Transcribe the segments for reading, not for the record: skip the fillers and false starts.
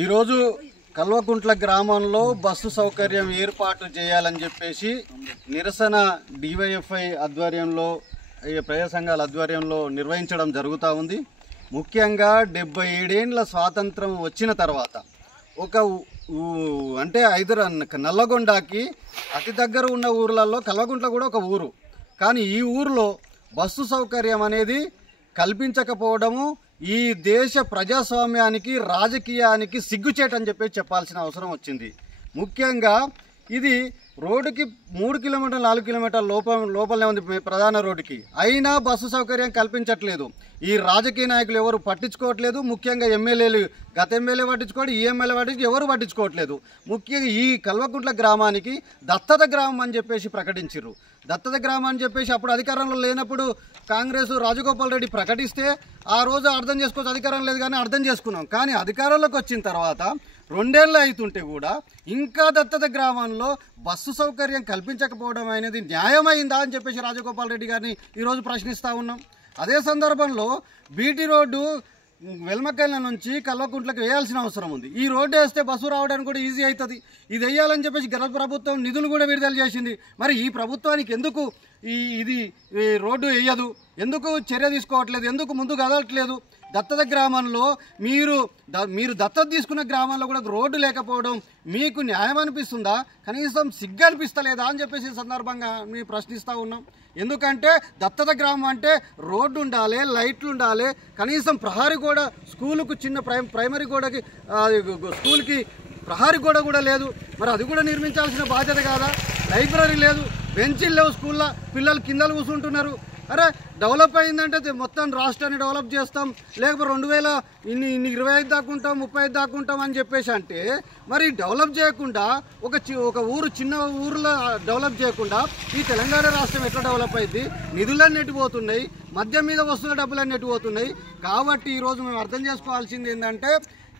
ఈరోజు కల్వకుంట్ల గ్రామంలో బస్సు సౌకర్యం ఏర్పాటు చేయాలని చెప్పేసి నిరసన డివైఎఫ్ఐ ఆధ్వర్యంలో ప్రజా సంఘాల ఆధ్వర్యంలో నిర్వహించడం జరుగుతూ ఉంది. ముఖ్యంగా 77 ఏండ్ల స్వాతంత్రం వచ్చిన తర్వాత అంటే నల్లగొండకి అతి దగ్గర ఉన్న ఊర్లలో కల్వకుంట్ల కూడా ఒక ఊరు. కానీ ఈ ఊరిలో బస్సు సౌకర్యం అనేది కల్పించకపోవడము ఈ దేశ ప్రజాస్వామ్యానికి రాజకీయానికి సిగ్గుచేటని చెప్పాల్సిన అవసరం వచ్చింది. ముఖ్యంగా ఇది రోడ్డుకి 3 కిలోమీటర్లు 4 కిలోమీటర్ల లోపలనే ఉంది ప్రధాన రోడ్డుకి, అయినా బస్సు సౌకర్యం కల్పించట్లేదు. ఈ రాజకీయ నాయకులు ఎవరు పట్టించుకోవట్లేదు. ముఖ్యంగా ఎమ్మెల్యేలు, గత ఎమ్మెల్యే పట్టించుకోవడం, ఈ ఎమ్మెల్యే పట్టించుకో ఎవరు పట్టించుకోవట్లేదు. ముఖ్యంగా ఈ కల్వకుంట్ల గ్రామానికి దత్తత గ్రామం అని చెప్పేసి ప్రకటించారు. దత్తత గ్రామం అని చెప్పేసి అప్పుడు అధికారంలో లేనప్పుడు కాంగ్రెస్ రాజగోపాల్ రెడ్డి ప్రకటిస్తే ఆ రోజు అర్థం చేసుకోవచ్చు, అధికారం లేదు కానీ అర్థం చేసుకున్నాం. కానీ అధికారంలోకి వచ్చిన తర్వాత 2 ఏళ్ళు అవుతుంటే కూడా ఇంకా దత్తత గ్రామంలో బస్సు సౌకర్యం కల్పించకపోవడం అనేది న్యాయమైందా అని చెప్పేసి రాజగోపాల్ రెడ్డి గారిని ఈరోజు ప్రశ్నిస్తూ ఉన్నాం. అదే సందర్భంలో బీటీ రోడ్డు వెల్మకైల నుంచి కల్వకుంట్లకు వేయాల్సిన అవసరం ఉంది. ఈ రోడ్డు వేస్తే బస్సు రావడానికి కూడా ఈజీ అవుతుంది. ఇది వేయాలని చెప్పేసి గత ప్రభుత్వం నిధులు కూడా విడుదల చేసింది. మరి ఈ ప్రభుత్వానికి ఎందుకు ఇది రోడ్డు వేయదు, ఎందుకు చర్య తీసుకోవట్లేదు, ఎందుకు ముందుకు కదలట్లేదు? దత్తత గ్రామంలో మీరు దత్తత తీసుకున్న గ్రామంలో కూడా రోడ్డు లేకపోవడం మీకు న్యాయం అనిపిస్తుందా? కనీసం సిగ్గు అనిపిస్తలేదా అని చెప్పేసి సందర్భంగా మేము ప్రశ్నిస్తూ ఉన్నాం. ఎందుకంటే దత్తత గ్రామం అంటే రోడ్డు ఉండాలి, లైట్లు ఉండాలి, కనీసం ప్రహారీ గోడ, స్కూలుకు చిన్న ప్రైమరీ గోడకి స్కూల్కి ప్రహారీ గోడ కూడా లేదు. మరి అది కూడా నిర్మించాల్సిన బాధ్యత కాదా? లైబ్రరీ లేదు, బెంచీలు లేవు, స్కూల్లో పిల్లలు కిందలు కూర్చుంటున్నారు. అరే డెవలప్ అయిందంటే మొత్తం రాష్ట్రాన్ని డెవలప్ చేస్తాం, లేకపోతే 2025 దాకుంటాం, 35 దాకుంటాం అని చెప్పేసి అంటే మరి డెవలప్ చేయకుండా ఒక ఊరు, చిన్న ఊర్లో డెవలప్ చేయకుండా ఈ తెలంగాణ రాష్ట్రం ఎట్లా డెవలప్ అయింది? నిధులన్నీ ఎట్టిపోతున్నాయి, మద్యం మీద వస్తున్న డబ్బులన్నీ ఎట్టిపోతున్నాయి. కాబట్టి ఈరోజు మేము అర్థం చేసుకోవాల్సింది ఏంటంటే,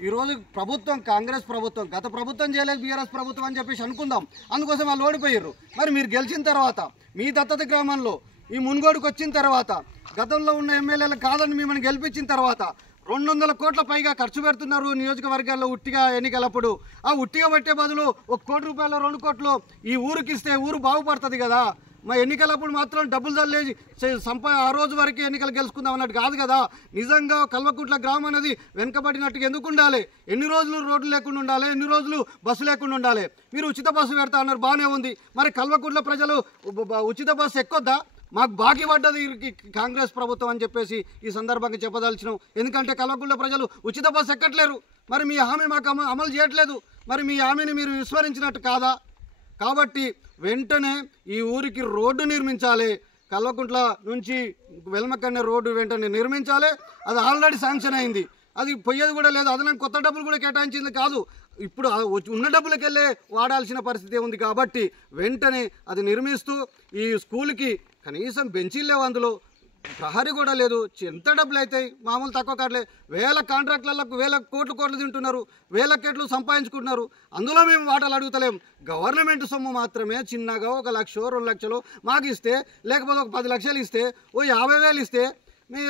ఈరోజు ప్రభుత్వం కాంగ్రెస్ ప్రభుత్వం, గత ప్రభుత్వం చేయలేదు బీఆర్ఎస్ ప్రభుత్వం అని చెప్పేసి అనుకుందాం, అందుకోసం వాళ్ళు ఓడిపోయారు. మరి మీరు గెలిచిన తర్వాత మీ దత్తత గ్రామంలో ఈ మున్గోడుకు వచ్చిన తర్వాత గతంలో ఉన్న ఎమ్మెల్యేలు కాదని మిమ్మల్ని గెలిపించిన తర్వాత 200 కోట్ల పైగా ఖర్చు పెడుతున్నారు నియోజకవర్గాల్లో ఉట్టిగా ఎన్నికలప్పుడు. ఆ ఉట్టిగా పెట్టే బదులు 1 కోటి రూపాయలు 2 కోట్లు ఈ ఊరికి ఇస్తే ఊరు బాగుపడుతుంది కదా. మా ఎన్నికలప్పుడు మాత్రం డబ్బులు చల్లేసి ఆ రోజు వరకు ఎన్నికలు గెలుచుకుందాం అన్నట్టు కాదు కదా. నిజంగా కల్వకుంట్ల గ్రామం అనేది వెనుకబడినట్టుగా ఎందుకు ఉండాలి? ఎన్ని రోజులు రోడ్లు లేకుండా ఉండాలి, ఎన్ని రోజులు బస్సు లేకుండా ఉండాలి? మీరు ఉచిత బస్సు పెడతా అన్నారు, బాగానే ఉంది. మరి కల్వకుంట్ల ప్రజలు ఉచిత బస్సు ఎక్కొద్దా? మాకు బాకీ పడ్డది కాంగ్రెస్ ప్రభుత్వం అని చెప్పేసి ఈ సందర్భంగా చెప్పదలిచినాం. ఎందుకంటే కల్వకుంట్ల ప్రజలు ఉచిత బస్సు ఎక్కట్లేరు. మరి మీ హామీ మాకు అమలు చేయట్లేదు. మరి మీ హామీని మీరు విస్మరించినట్టు కాదా? కాబట్టి వెంటనే ఈ ఊరికి రోడ్డు నిర్మించాలి. కల్వకుంట్ల నుంచి వెల్మకన్న రోడ్డు వెంటనే నిర్మించాలి. అది ఆల్రెడీ శాంక్షన్ అయింది, అది పోయేది కూడా లేదు. అదనంగా కొత్త డబ్బులు కూడా కేటాయించింది కాదు, ఇప్పుడు ఉన్న డబ్బులకెళ్ళే వాడాల్సిన పరిస్థితి ఉంది. కాబట్టి వెంటనే అది నిర్మిస్తూ ఈ స్కూల్కి కనీసం బెంచీలు లేవు, అందులో ప్రహరీ కూడా లేదు. ఎంత డబ్బులు అవుతాయి? మామూలు తక్కువ కాట్లే, వేల కాంట్రాక్టులకు వేల కోట్లు తింటున్నారు, వేల కోట్లు సంపాదించుకుంటున్నారు. అందులో మేము వాటాలు అడుగుతలేం. గవర్నమెంట్ సొమ్ము మాత్రమే చిన్నగా 1 లక్ష 2 లక్షలు మాకు ఇస్తే, లేకపోతే ఒక 10 లక్షలు ఇస్తే, 50,000 ఇస్తే మీ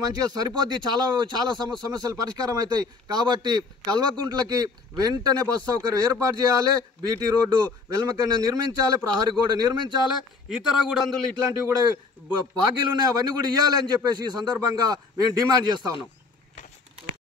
మంచిగా సరిపోద్ది, చాలా సమస్యలు పరిష్కారం అవుతాయి. కాబట్టి కల్వకుంట్లకి వెంటనే బస్సు సౌకర్యం ఏర్పాటు చేయాలి, బీటీ రోడ్డు వెల్మకన్న నిర్మించాలి, ప్రహరీ గోడ నిర్మించాలి, ఇతర కూడా అందులో ఇట్లాంటివి కూడా బాకీలు ఉన్నాయి అవన్నీ కూడా ఇవ్వాలి అని చెప్పేసి ఈ సందర్భంగా మేము డిమాండ్ చేస్తా ఉన్నాం.